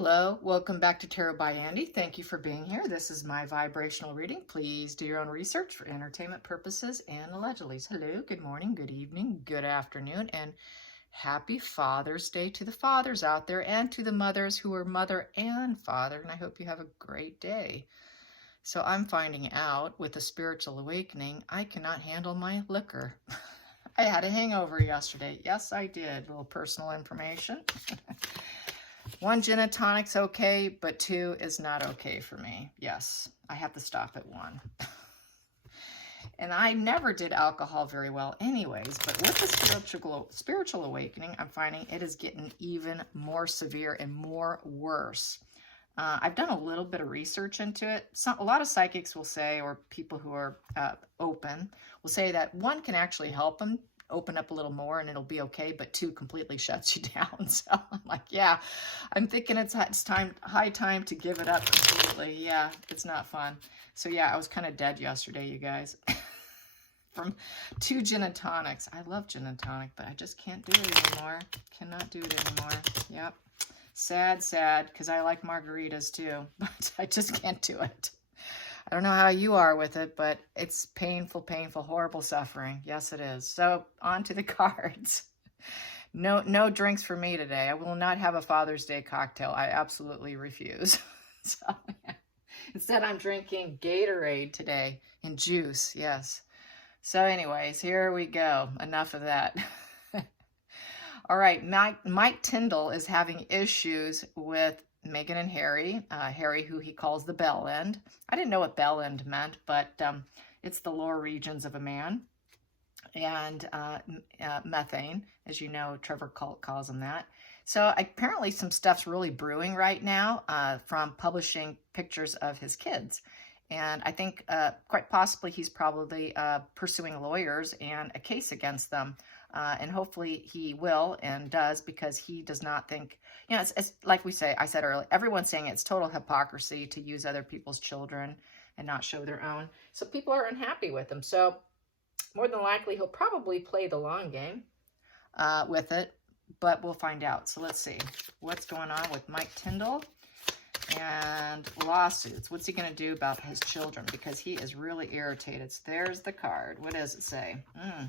Hello, welcome back to Tarot by Andy. Thank you for being here. This is my vibrational reading. Please do your own research for entertainment purposes and allegedly. Hello, good morning, good evening, good afternoon, and happy Father's Day to the fathers out there and to the mothers who are mother and father. And I hope you have a great day. So I'm finding out with a spiritual awakening, I cannot handle my liquor. I had a hangover yesterday. Yes, I did. A little personal information. 1 gin and tonic's okay, but 2 is not okay for me. Yes, I have to stop at 1. And I never did alcohol very well anyways, but with the spiritual awakening, I'm finding it is getting even more severe and more worse. I've done a little bit of research into it. A lot of psychics will say, or people who are open, will say that 1 can actually help them open up a little more and it'll be okay, but 2 completely shuts you down. So I'm like, yeah, I'm thinking it's high time to give it up completely. Yeah, it's not fun. So yeah, I was kind of dead yesterday, you guys. From 2 gin and tonics. I love gin and tonic, but I just can't do it anymore. Cannot do it anymore. Yep. Sad, because I like margaritas too, but I just can't do it. I don't know how you are with it, but it's painful, horrible suffering. Yes, it is. So on to the cards. No drinks for me today. I will not have a Father's Day cocktail. I absolutely refuse. So yeah. Instead, I'm drinking Gatorade today and juice. Yes. So anyways, here we go. Enough of that. All right. Mike Tindall is having issues with Meghan and Harry. Harry, who he calls the bell end. I didn't know what bell end meant, but it's the lower regions of a man. And methane, as you know, Trevor calls him that. So apparently some stuff's really brewing right now from publishing pictures of his kids. And I think quite possibly he's probably pursuing lawyers and a case against them. And hopefully he will and does, because he does not think, you know, it's like I said earlier, everyone's saying it's total hypocrisy to use other people's children and not show their own. So people are unhappy with him. So more than likely he'll probably play the long game with it, but we'll find out. So let's see what's going on with Mike Tindall and lawsuits. What's he going to do about his children? Because he is really irritated. So there's the card. What does it say?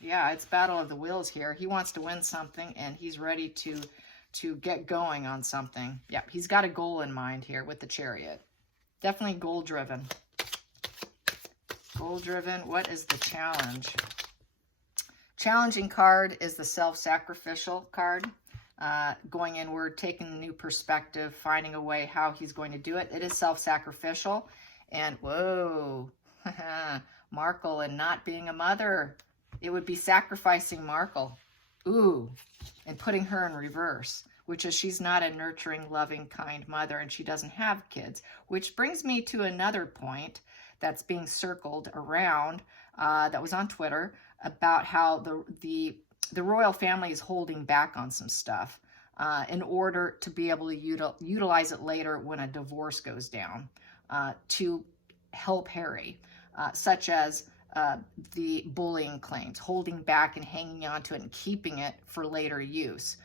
Yeah, it's Battle of the Wills here. He wants to win something and he's ready to get going on something. Yeah, he's got a goal in mind here with the Chariot. Definitely goal-driven. Goal-driven. What is the challenge? Challenging card is the self-sacrificial card. Going inward, taking a new perspective, finding a way how he's going to do it. It is self-sacrificial. And whoa, Markle and not being a mother. It would be sacrificing Markle. Ooh, and putting her in reverse, which is she's not a nurturing, loving, kind mother, and she doesn't have kids. Which brings me to another point that's being circled around that was on Twitter about how the royal family is holding back on some stuff in order to be able to utilize it later when a divorce goes down to help Harry, such as the bullying claims, holding back and hanging on to it and keeping it for later use.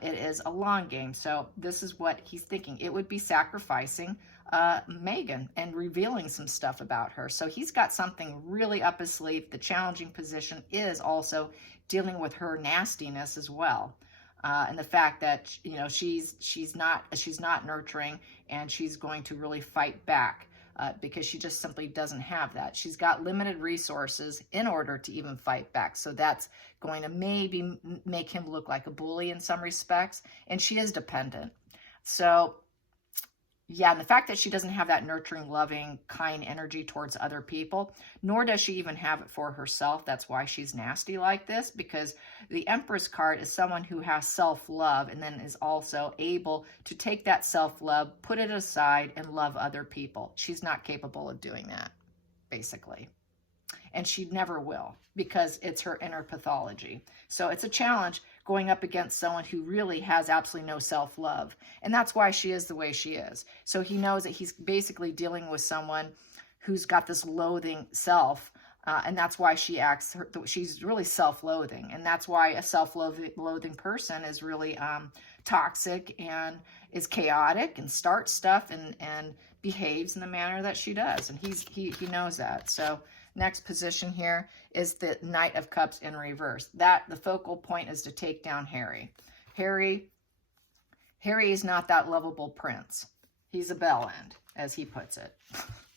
It is a long game. So this is what he's thinking. It would be sacrificing Meghan and revealing some stuff about her. So he's got something really up his sleeve. The challenging position is also dealing with her nastiness as well. And the fact that, you know, she's not nurturing, and she's going to really fight back because she just simply doesn't have that. She's got limited resources in order to even fight back. So that's going to maybe make him look like a bully in some respects. And she is dependent. So yeah, and the fact that she doesn't have that nurturing, loving, kind energy towards other people, nor does she even have it for herself. That's why she's nasty like this, because the Empress card is someone who has self-love and then is also able to take that self-love, put it aside, and love other people. She's not capable of doing that, basically. And she never will, because it's her inner pathology. So it's a challenge going up against someone who really has absolutely no self-love. And that's why she is the way she is. So he knows that he's basically dealing with someone who's got this loathing self And that's why she acts, she's really self-loathing. And that's why a self-loathing person is really toxic and is chaotic and starts stuff and behaves in the manner that she does. And he knows that. So next position here is the Knight of Cups in reverse. That the focal point is to take down Harry. Harry is not that lovable prince. He's a bell end, as he puts it.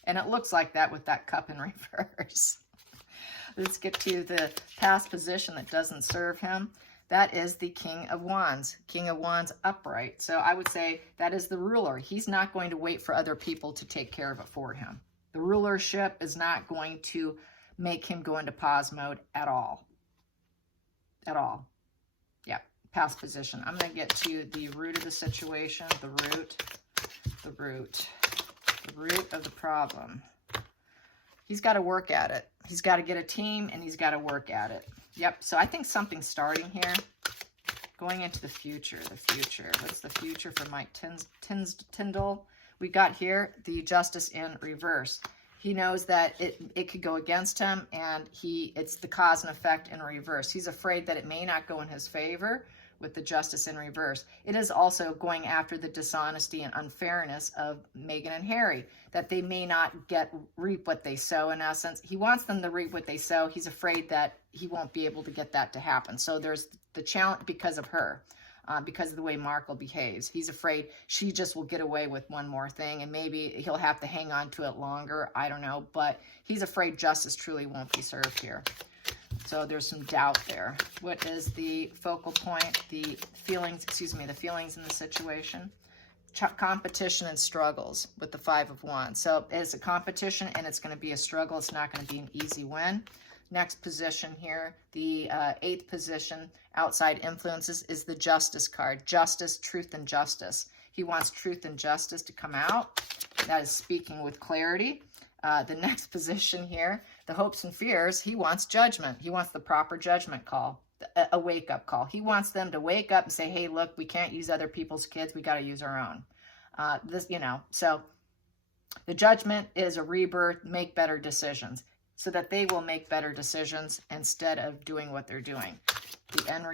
And it looks like that with that cup in reverse. Let's get to the past position that doesn't serve him. That is the King of Wands. King of Wands upright. So I would say that is the ruler. He's not going to wait for other people to take care of it for him. The rulership is not going to make him go into pause mode at all. At all. Yeah, past position. I'm going to get to the root of the situation, the root of the problem. He's got to work at it. He's got to get a team, and he's got to work at it. Yep, so I think something's starting here. Going into the future, What's the future for Mike Tindall? We got here the Justice in reverse. He knows that it could go against him, and it's the cause and effect in reverse. He's afraid that it may not go in his favor with the Justice in reverse. It is also going after the dishonesty and unfairness of Meghan and Harry, that they may not reap what they sow, in essence. He wants them to reap what they sow. He's afraid that he won't be able to get that to happen. So there's the challenge because of her, because of the way Markle behaves. He's afraid she just will get away with one more thing, and maybe he'll have to hang on to it longer. I don't know, but he's afraid justice truly won't be served here. So there's some doubt there. What is the focal point? The feelings in the situation. Competition and struggles with the Five of Wands. So it's a competition and it's going to be a struggle. It's not going to be an easy win. Next position here, the 8th position, outside influences, is the Justice card. Justice, truth, and justice. He wants truth and justice to come out. That is speaking with clarity. The next position here, the hopes and fears, he wants judgment. He wants the proper judgment call, a wake-up call. He wants them to wake up and say, hey, look, we can't use other people's kids. We got to use our own. So the judgment is a rebirth, make better decisions, so that they will make better decisions instead of doing what they're doing. The end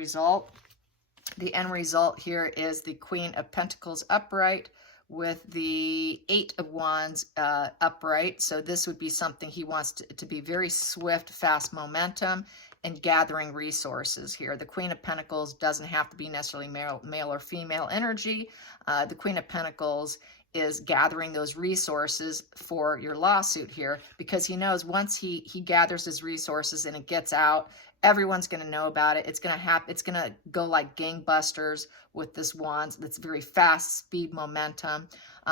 result here is the Queen of Pentacles upright with the 8 of Wands upright. So this would be something he wants to be very swift, fast momentum and gathering resources here. The Queen of Pentacles doesn't have to be necessarily male or female energy. The Queen of Pentacles is gathering those resources for your lawsuit here, because he knows once he gathers his resources and it gets out, everyone's going to know about it. It's going to happen. It's going to go like gangbusters with this Wands. That's very fast speed momentum.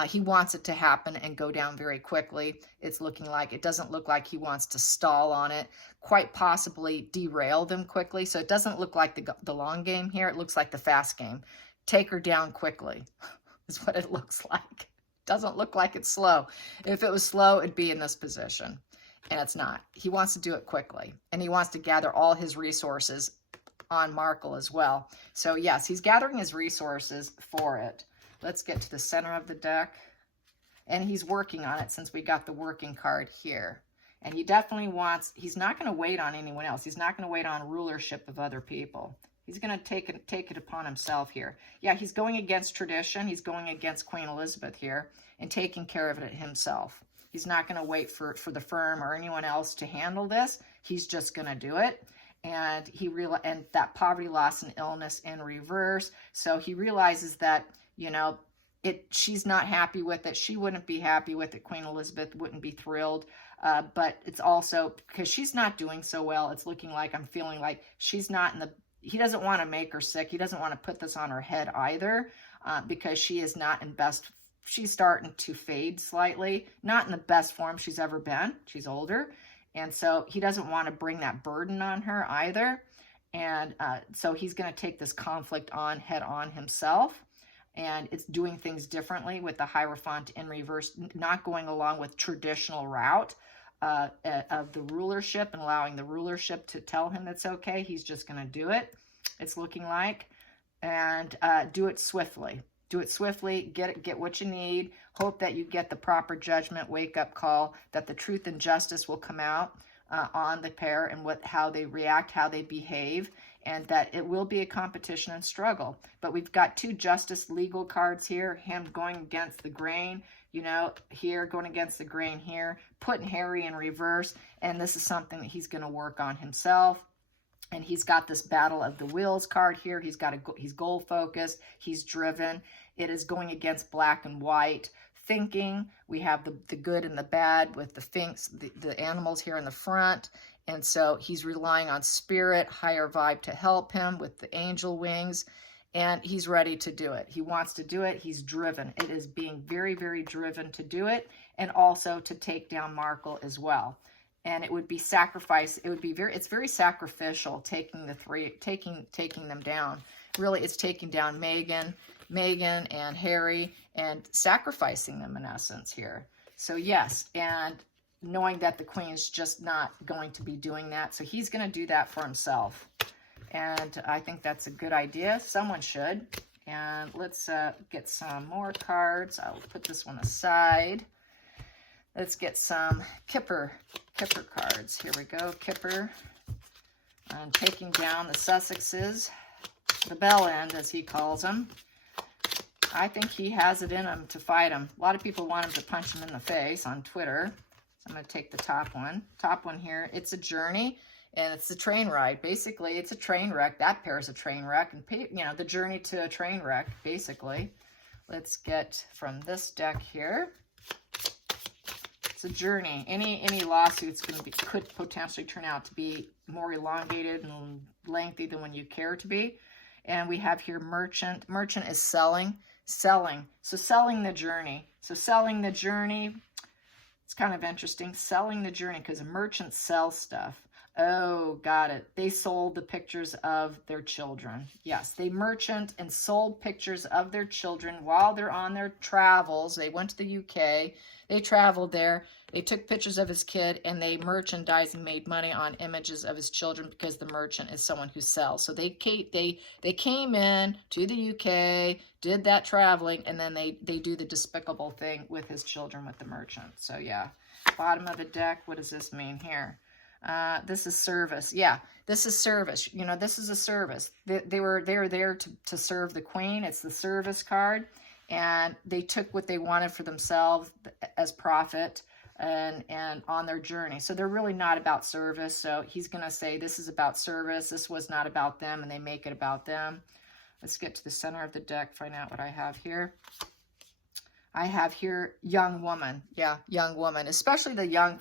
He wants it to happen and go down very quickly. It's looking like, it doesn't look like he wants to stall on it, quite possibly derail them quickly. So it doesn't look like the long game here. It looks like the fast game. Take her down quickly is what it looks like. Doesn't look like it's slow. If it was slow, it'd be in this position. And it's not. He wants to do it quickly. And he wants to gather all his resources on Markle as well. So yes, he's gathering his resources for it. Let's get to the center of the deck. And he's working on it, since we got the working card here. And he definitely wants, he's not going to wait on anyone else. He's not going to wait on rulership of other people. He's going to take it upon himself here. Yeah, he's going against tradition. He's going against Queen Elizabeth here and taking care of it himself. He's not going to wait for the firm or anyone else to handle this. He's just going to do it. And and that poverty, loss, and illness in reverse. So he realizes that, she's not happy with it. She wouldn't be happy with it. Queen Elizabeth wouldn't be thrilled. But it's also because she's not doing so well. It's looking like, I'm feeling like she's not he doesn't want to make her sick. He doesn't want to put this on her head either, because she is not in she's starting to fade slightly, not in the best form she's ever been. She's older. And so he doesn't want to bring that burden on her either. And so he's going to take this conflict head on himself. And it's doing things differently with the Hierophant in reverse, not going along with traditional route of the rulership and allowing the rulership to tell him it's okay. He's just going to do it, it's looking like, and do it swiftly. Do it swiftly, get what you need, hope that you get the proper judgment, wake-up call, that the truth and justice will come out. on the pair and how they react, how they behave, and that it will be a competition and struggle. But we've got 2 justice legal cards here, him going against the grain, you know, here, going against the grain here, putting Harry in reverse, and this is something that he's going to work on himself. And he's got this battle of the wills card here. He's goal focused. He's driven. It is going against black and white thinking. We have the good and the bad with the finks, the animals here in the front. And so he's relying on spirit, higher vibe to help him with the angel wings. And he's ready to do it. He wants to do it. He's driven. It is being very, very driven to do it, and also to take down Markle as well. And it would be sacrifice. It would be it's very sacrificial taking them down. Really, it's taking down Meghan and Harry and sacrificing them in essence here. So yes, and knowing that the Queen's just not going to be doing that. So he's going to do that for himself. And I think that's a good idea. Someone should. And let's get some more cards. I'll put this one aside. Let's get some Kipper cards. Here we go, Kipper. And taking down the Sussexes, the bell end, as he calls them. I think he has it in him to fight him. A lot of people want him to punch him in the face on Twitter. So I'm going to take the top one. Top one here, it's a journey, and it's a train ride. Basically, it's a train wreck. That pair is a train wreck, and you know, the journey to a train wreck, basically. Let's get from this deck here. It's a journey. Any lawsuit's could potentially turn out to be more elongated and lengthy than when you care to be. And we have here merchant. Merchant is selling. So selling the journey. So selling the journey. It's kind of interesting. Selling the journey, because merchants sell stuff. Oh, got it. They sold the pictures of their children. Yes, they merchant and sold pictures of their children while they're on their travels. They went to the UK. They traveled there. They took pictures of his kid, and they merchandised and made money on images of his children, because the merchant is someone who sells. So they came in to the UK, did that traveling, and then they do the despicable thing with his children with the merchant. So yeah, bottom of the deck, what does this mean here? This is service. Yeah, this is service. You know, this is a service. They were there to serve the Queen. It's the service card. And they took what they wanted for themselves as profit and on their journey. So they're really not about service. So he's going to say this is about service. This was not about them, and they make it about them. Let's get to the center of the deck, find out what I have here. I have here young woman. Yeah, young woman, especially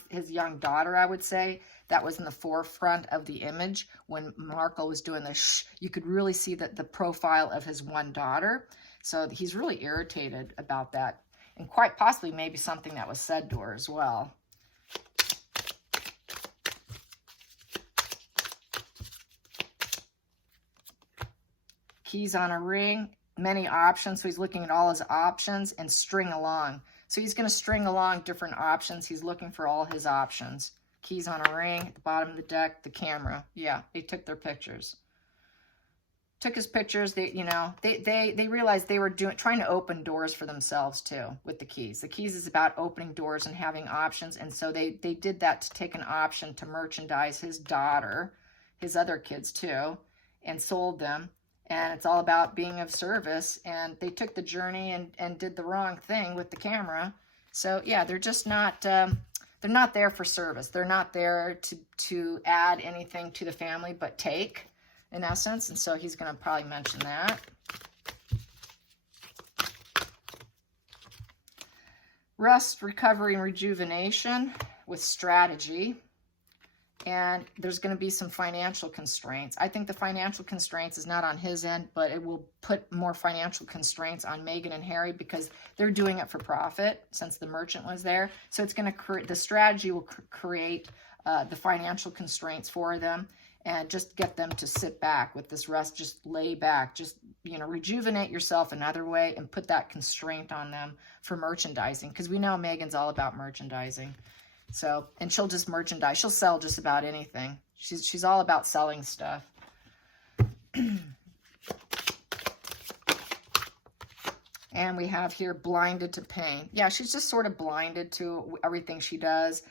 his young daughter, I would say. That was in the forefront of the image when Markle was doing the shh. You could really see that the profile of his one daughter. So he's really irritated about that, and quite possibly maybe something that was said to her as well. Keys on a ring, many options. So he's looking at all his options and string along. So he's going to string along different options. He's looking for all his options. Keys on a ring, at the bottom of the deck, the camera. Yeah, they took their pictures. Took his pictures. They realized they were trying to open doors for themselves too with the keys. The keys is about opening doors and having options, and so they did that to take an option to merchandise his daughter, his other kids too, and sold them. And it's all about being of service. And they took the journey and did the wrong thing with the camera. So yeah, they're just not. They're not there for service. They're not there to add anything to the family, but take, in essence. And so he's going to probably mention that. Rest, recovery, and rejuvenation with strategy. And there's going to be some financial constraints. I think the financial constraints is not on his end, but it will put more financial constraints on Meghan and Harry, because they're doing it for profit since the merchant was there. So it's going to create, the strategy will create the financial constraints for them, and just get them to sit back with this rest, just lay back, just, rejuvenate yourself another way and put that constraint on them for merchandising, because we know Meghan's all about merchandising. So, and she'll just merchandise. She'll sell just about anything. She's all about selling stuff. And we have here blinded to pain. Yeah, she's just sort of blinded to everything she does.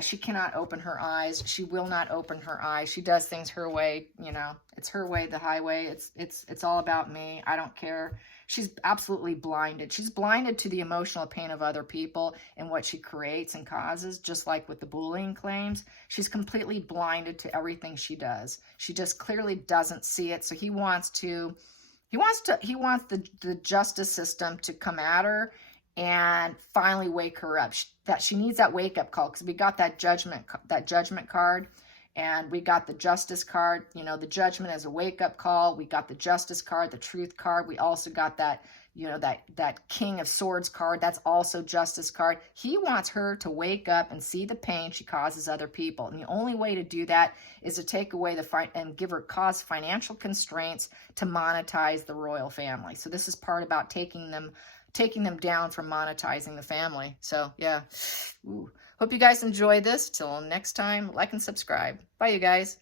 She cannot open her eyes. She will not open her eyes. She does things her way, you know. It's her way, the highway. It's all about me. I don't care. She's absolutely blinded. She's blinded to the emotional pain of other people and what she creates and causes, just like with the bullying claims. She's completely blinded to everything she does. She just clearly doesn't see it. So he wants the justice system to come at her and finally wake her up. She needs that wake up call, because we got that judgment card, and we got the justice card. You know, the judgment as a wake up call. We got the justice card, the truth card. We also got that, you know, that King of Swords card. That's also justice card. He wants her to wake up and see the pain she causes other people. And the only way to do that is to take away and cause financial constraints to monetize the royal family. So this is part about taking them down from monetizing the family. So yeah. Ooh. Hope you guys enjoy this. Till next time, like and subscribe. Bye, you guys.